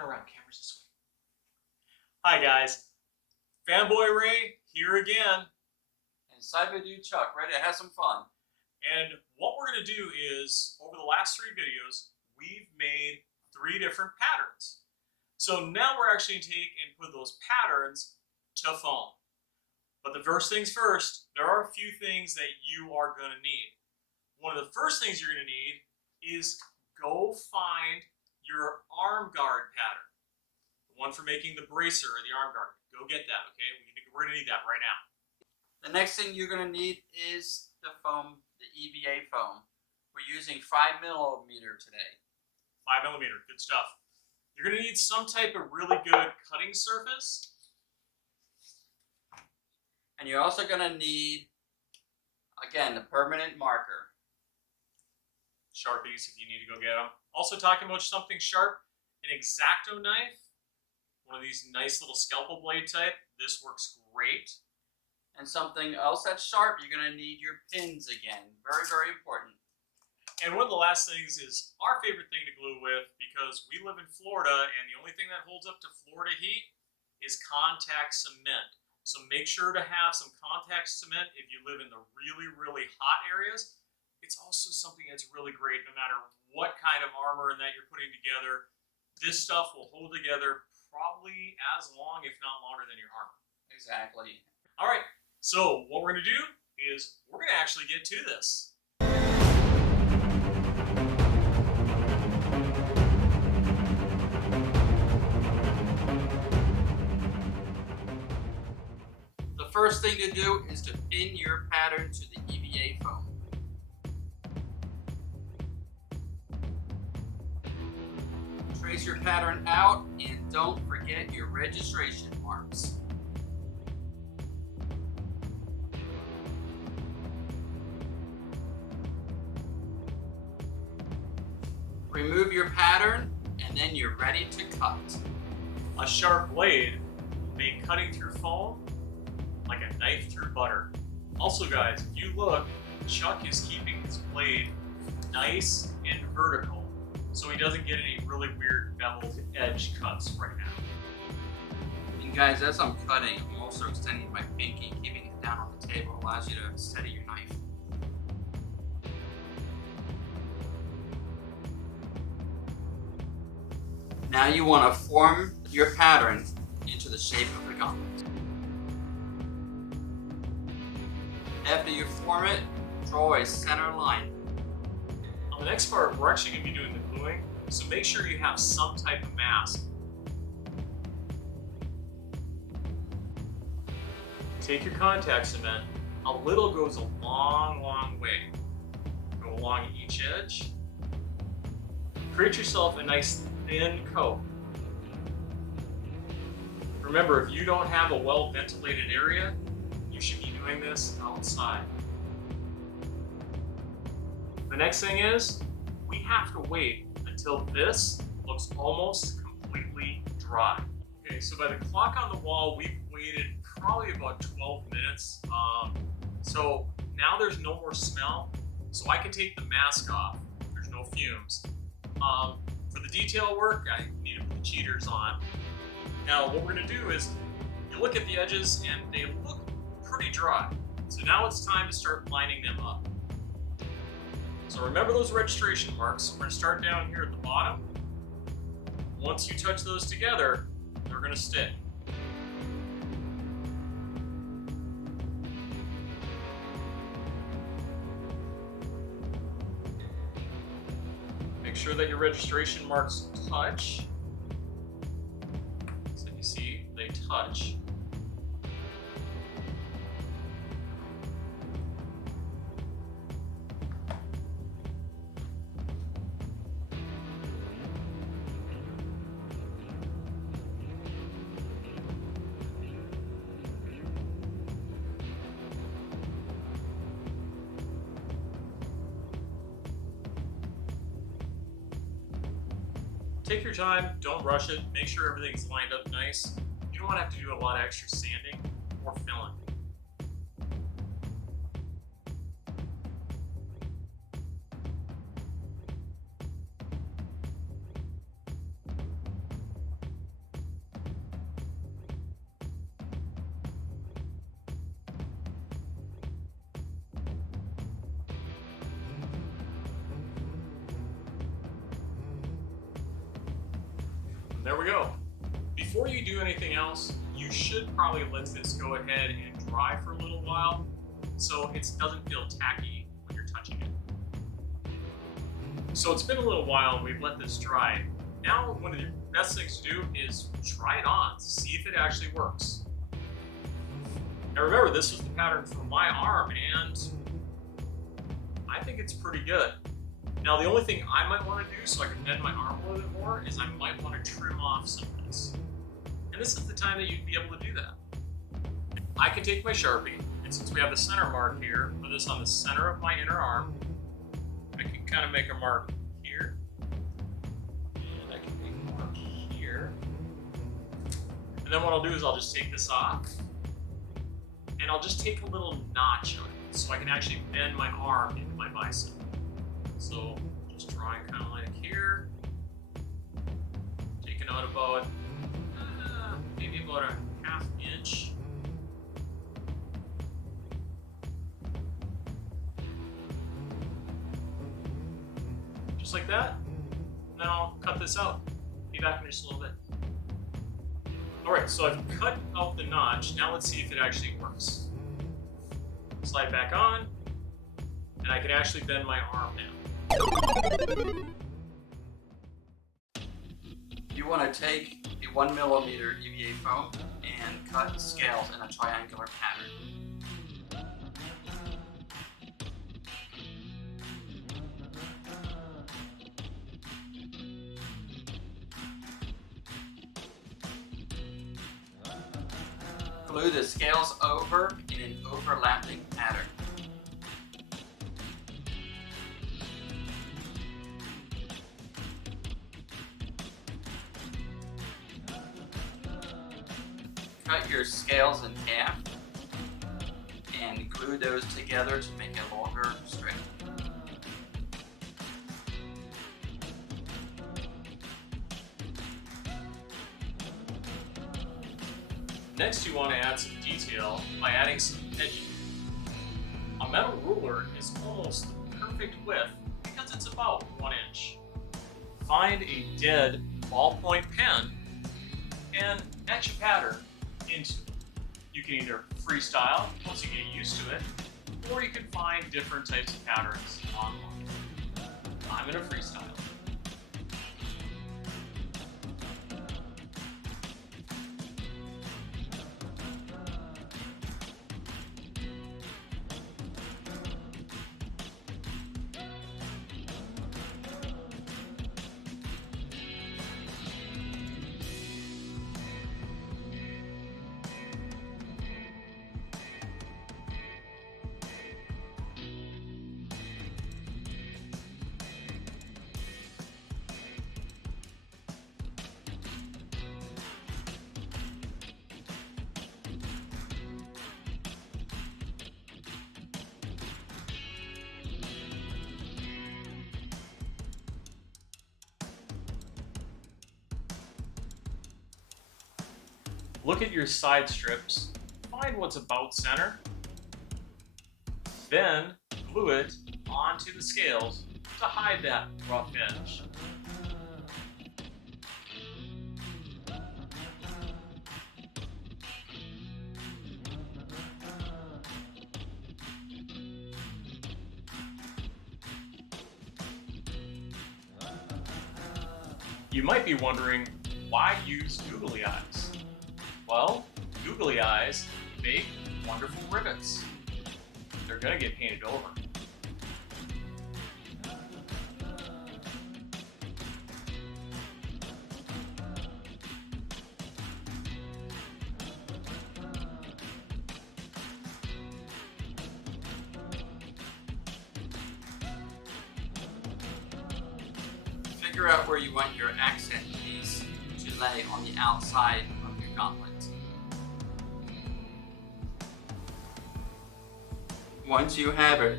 Turn around, cameras this way. Hi guys, Fanboy Ray here again. And Cyber Dude Chuck, ready to have some fun. And what we're going to do is, over the last 3 videos, we've made 3 different patterns. So now we're actually going to take and put those patterns to foam. But the first things first, there are a few things that you are going to need. One of the first things you're going to need is go find your arm guard pattern. The one for making the bracer or the arm guard. Go get that, okay? We're going to need that right now. The next thing you're going to need is the foam, the EVA foam. We're using 5mm today. 5mm, good stuff. You're going to need some type of really good cutting surface. And you're also going to need, again, the permanent marker. Sharpies if you need to go get them. Also talking about something sharp, an X-Acto knife. One of these nice little scalpel blade type. This works great. And something else that's sharp, you're going to need your pins again. Very, very important. And one of the last things is our favorite thing to glue with, because we live in Florida and the only thing that holds up to Florida heat is contact cement. So make sure to have some contact cement if you live in the really, really hot areas. It's also something that's really great no matter what kind of armor that you're putting together. This stuff will hold together probably as long, if not longer, than your armor. Exactly. All right, so what we're going to do is we're going to actually get to this. The first thing to do is to pin your pattern to the EVA foam. Trace your pattern out and don't forget your registration marks. Remove your pattern and then you're ready to cut. A sharp blade will make cutting through foam like a knife through butter. Also guys, if you look, Chuck is keeping his blade nice and vertical so he doesn't get any really weird beveled edge cuts right now. And guys, as I'm cutting, I'm also extending my pinky, keeping it down on the table. It allows you to steady your knife. Now you want to form your pattern into the shape of the gauntlet. After you form it, draw a center line. On the next part, we're actually going to be doing the gluing, so make sure you have some type of mask. Take your contact cement. A little goes a long, long way. Go along each edge. Create yourself a nice thin coat. Remember, if you don't have a well-ventilated area, you should be doing this outside. The next thing is, we have to wait until this looks almost completely dry. Okay, so by the clock on the wall, we've waited probably about 12 minutes. So now there's no more smell, so I can take the mask off. There's no fumes. For the detail work, I need to put the cheaters on. Now what we're going to do is, you look at the edges and they look pretty dry. So now it's time to start lining them up. So remember those registration marks. We're going to start down here at the bottom. Once you touch those together, they're going to stick. Make sure that your registration marks touch. So you see, they touch. Take your time, don't rush it, make sure everything's lined up nice. You don't have to do a lot of extra sanding or filling. There we go. Before you do anything else, you should probably let this go ahead and dry for a little while so it doesn't feel tacky when you're touching it. So it's been a little while and we've let this dry. Now one of the best things to do is try it on, see if it actually works. Now remember, this was the pattern for my arm and I think it's pretty good. Now the only thing I might want to do so I can bend my arm a little bit more is I might want to trim off some of this. And this is the time that you'd be able to do that. I can take my Sharpie, and since we have the center mark here, put this on the center of my inner arm. I can kind of make a mark here. And I can make a mark here. And then what I'll do is I'll just take this off, and I'll just take a little notch on it so I can actually bend my arm into my bicep. So just drawing kind of like here, taking out about maybe about a ½ inch. Just like that. And then I'll cut this out. Be back in just a little bit. Alright, so I've cut out the notch. Now let's see if it actually works. Slide back on, and I can actually bend my arm now. You want to take a 1 millimeter EVA foam and cut scales in a triangular pattern. Glue the scales over in an overlapping pattern. Cut your scales in half and glue those together to make a longer strip. Next, you want to add some detail by adding some edging. A metal ruler is almost the perfect width because it's about 1 inch. Find a dead ballpoint pen and etch a pattern into it. You can either freestyle once you get used to it, or you can find different types of patterns online. I'm going to freestyle. Look at your side strips, find what's about center, then glue it onto the scales to hide that rough edge. You might be wondering, why use googly eyes? Well, googly eyes make wonderful rivets. They're going to get painted over. Figure out where you want your accent piece to lay on the outside of your gauntlet. Once you have it,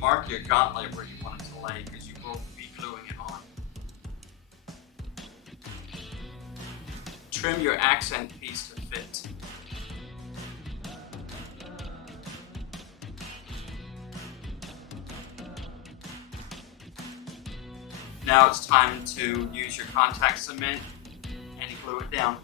mark your gauntlet where you want it to lay because you will be gluing it on. Trim your accent piece to fit. Now it's time to use your contact cement glue it down.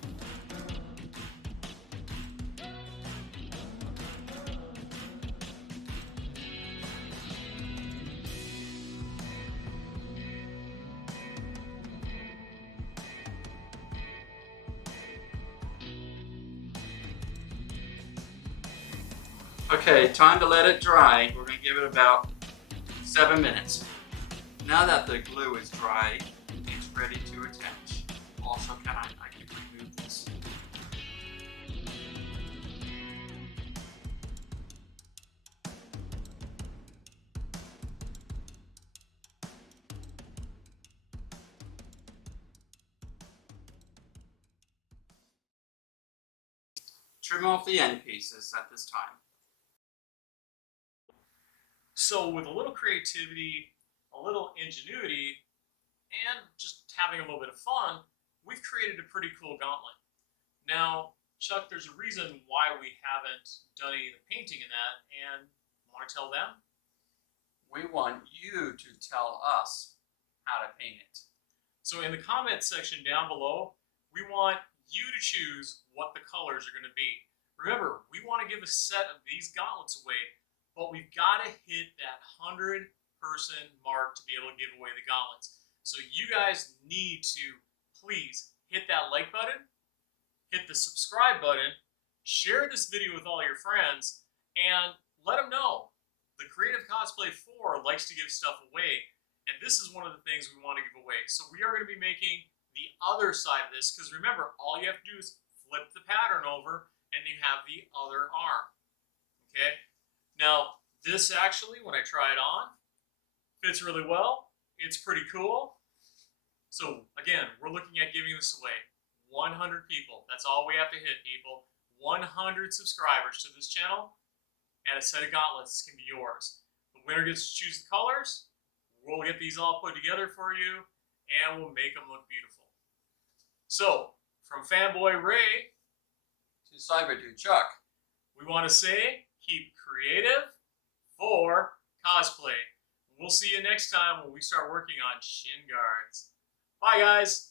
Okay, time to let it dry. We're going to give it about 7 minutes. Now that the glue is dry, it's ready to attach. Also, I can remove this. Trim off the end pieces at this time. So with a little creativity, a little ingenuity, and just having a little bit of fun, we've created a pretty cool gauntlet. Now, Chuck, there's a reason why we haven't done any of the painting in that, and want to tell them? We want you to tell us how to paint it. So in the comments section down below, we want you to choose what the colors are going to be. Remember, we want to give a set of these gauntlets away, but we've got to hit that 100-person mark to be able to give away the gauntlets. So you guys need to please hit that like button, hit the subscribe button, share this video with all your friends, and let them know. The Creative Cosplay 4 likes to give stuff away, and this is one of the things we want to give away. So we are going to be making the other side of this, because remember, all you have to do is flip the pattern over, and you have the other arm. Okay? Now, this actually, when I try it on, fits really well. It's pretty cool. So again, we're looking at giving this away. 100 people. That's all we have to hit, people. 100 subscribers to this channel, and a set of gauntlets can be yours. The winner gets to choose the colors. We'll get these all put together for you, and we'll make them look beautiful. So, from Fanboy Ray To Cyberdude Chuck, we want to say, keep creative for cosplay. We'll see you next time when we start working on shin guards. Bye, guys.